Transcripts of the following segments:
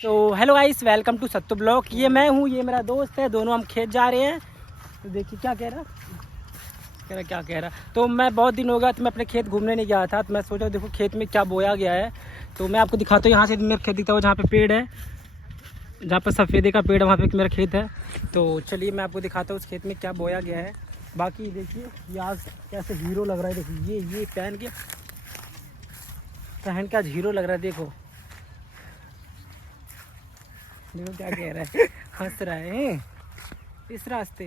तो hello guys, welcome to Sattu blog. ये मैं हूँ, ये मेरा दोस्त है, दोनों हम खेत जा रहे हैं। तो देखिए क्या कह रहा। तो मैं बहुत दिन हो गया तो मैं अपने खेत घूमने नहीं गया था, तो मैं सोचा देखो खेत में क्या बोया गया है। तो मैं आपको दिखाता हूँ। यहाँ से मेरा खेत दिखता है, जहाँ पे पेड़ है, जहाँ पर सफ़ेदे का पेड़ है वहाँ पे मेरा खेत है। तो चलिए मैं आपको दिखाता हूँ उस खेत में क्या बोया गया है। बाकी देखिए ये आज कैसे हीरो लग रहा है। देखिए ये पहन के आज हीरो लग रहा है। देखो क्या कह रहा है, हंस रहा है। इस रास्ते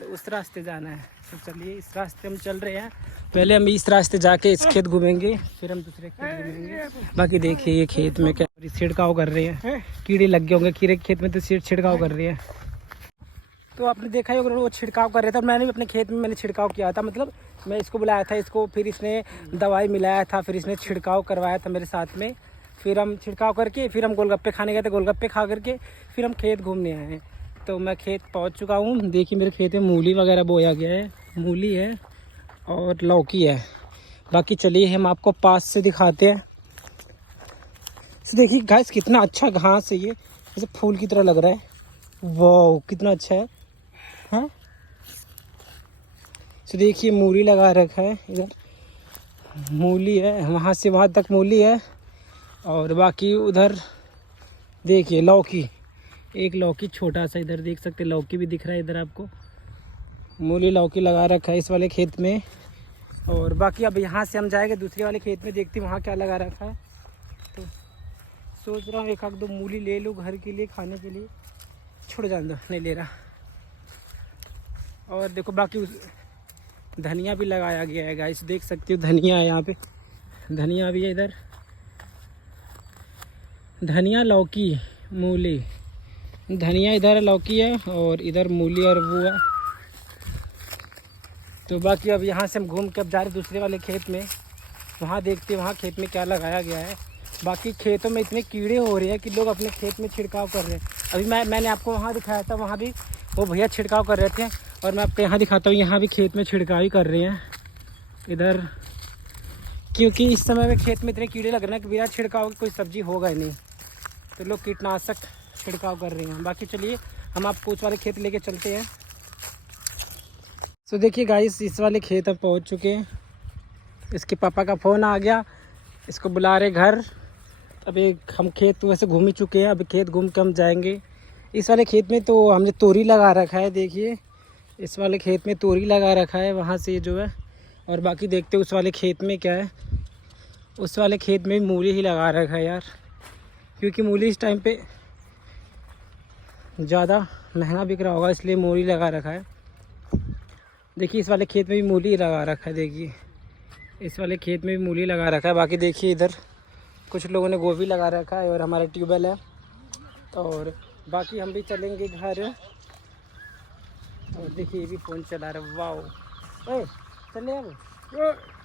तो उस रास्ते जाना है। तो चलिए इस रास्ते हम चल रहे हैं। पहले हम इस रास्ते जाके इस खेत घूमेंगे, फिर हम दूसरे खेत घूमेंगे। बाकी देखिए ये खेत में क्या छिड़काव कर रहे हैं, कीड़े लग गए होंगे कीड़े खेत में, तो छिड़काव कर रहे हैं। तो आपने देखा ही होगा वो छिड़काव कर रहे थे। मैंने भी अपने खेत में मैंने छिड़काव किया था, मतलब मैं इसको बुलाया था, इसको फिर इसने दवाई मिलाया था, फिर इसने छिड़काव करवाया था मेरे साथ में। फिर हम छिड़काव करके फिर हम गोलगप्पे खाने गए थे। गोलगप्पे खा करके फिर हम खेत घूमने आए हैं। तो मैं खेत पहुंच चुका हूं। देखिए मेरे खेत में मूली वगैरह बोया गया है, मूली है और लौकी है। बाकी चलिए हम आपको पास से दिखाते हैं। तो देखिए घास कितना अच्छा घास है, ये जैसे फूल की तरह लग रहा है। वाह कितना अच्छा है। हाँ तो देखिए मूली लगा रखा है, इधर मूली है, वहाँ से वहाँ तक मूली है। और बाकी उधर देखिए लौकी, एक लौकी छोटा सा, इधर देख सकते लौकी भी दिख रहा है इधर आपको। मूली लौकी लगा रखा है इस वाले खेत में। और बाकी अब यहाँ से हम जाएंगे दूसरे वाले खेत में, देखते हैं वहाँ क्या लगा रखा है। तो सोच रहा हूँ एक आध दो मूली ले लूँ घर के लिए, खाने के लिए। छोड़ जान दो, नहीं ले रहा। और देखो बाकी उस धनिया भी लगाया गया है गाइस, देख सकते हो धनिया है यहाँ पे, धनिया भी है इधर। धनिया लौकी मूली, धनिया इधर लौकी है और इधर मूली और वो है। तो बाकी अब यहाँ से हम घूम के अब जा रहे दूसरे वाले खेत में, वहाँ देखते हैं वहाँ खेत में क्या लगाया गया है। बाकी खेतों में इतने कीड़े हो रहे हैं कि लोग अपने खेत में छिड़काव कर रहे हैं। अभी मैंने आपको वहाँ दिखाया था, वहाँ भी वो भैया छिड़काव कर रहे थे। और मैं आपको यहाँ दिखाता हूँ, यहाँ भी खेत में छिड़काव ही कर रहे हैं इधर, क्योंकि इस समय में खेत में इतने कीड़े लग रहे हैं कि बिना छिड़काव की कोई सब्जी होगा ही नहीं। तो लोग कीटनाशक छिड़काव कर रहे हैं। बाकी चलिए हम आपको उस वाले खेत लेके चलते हैं। तो देखिए गाइस इस वाले खेत हम पहुंच चुके हैं। इसके पापा का फ़ोन आ गया, इसको बुला रहे घर। अभी हम खेत वैसे घूम ही चुके हैं, अभी खेत घूम के हम जाएंगे इस वाले खेत में। तो हमने तोरी लगा रखा है, देखिए इस वाले खेत में तोरी लगा रखा है, वहाँ से जो है। और बाकी देखते उस वाले खेत में क्या है। उस वाले खेत में मूली ही लगा रखा है यार, क्योंकि मूली इस टाइम पे ज़्यादा महंगा बिक रहा होगा, इसलिए मूली लगा रखा है। देखिए इस वाले खेत में भी मूली लगा रखा है, देखिए इस वाले खेत में भी मूली लगा रखा है। बाकी देखिए इधर कुछ लोगों ने गोभी लगा रखा है और हमारा ट्यूबवेल है। और बाकी हम भी चलेंगे घर। और देखिए ये भी फ़ोन चला रहा है, वाह। चले अब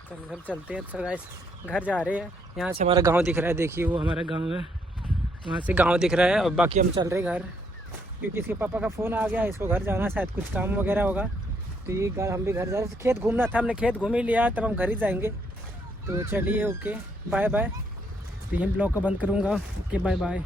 चल घर चलते हैं। तो गाइस घर जा रहे हैं, यहाँ से हमारा गांव दिख रहा है, देखिए वो हमारा गांव है, वहाँ से गांव दिख रहा है। और बाकी हम चल रहे घर, क्योंकि इसके पापा का फ़ोन आ गया, इसको घर जाना, शायद कुछ काम वगैरह होगा। तो ये घर हम भी घर जा रहे हैं। खेत घूमना था, हमने खेत घूम ही लिया, तब हम घर ही जाएंगे। तो चलिए ओके बाय बाय। तो यही ब्लॉग को बंद करूँगा। Okay bye bye.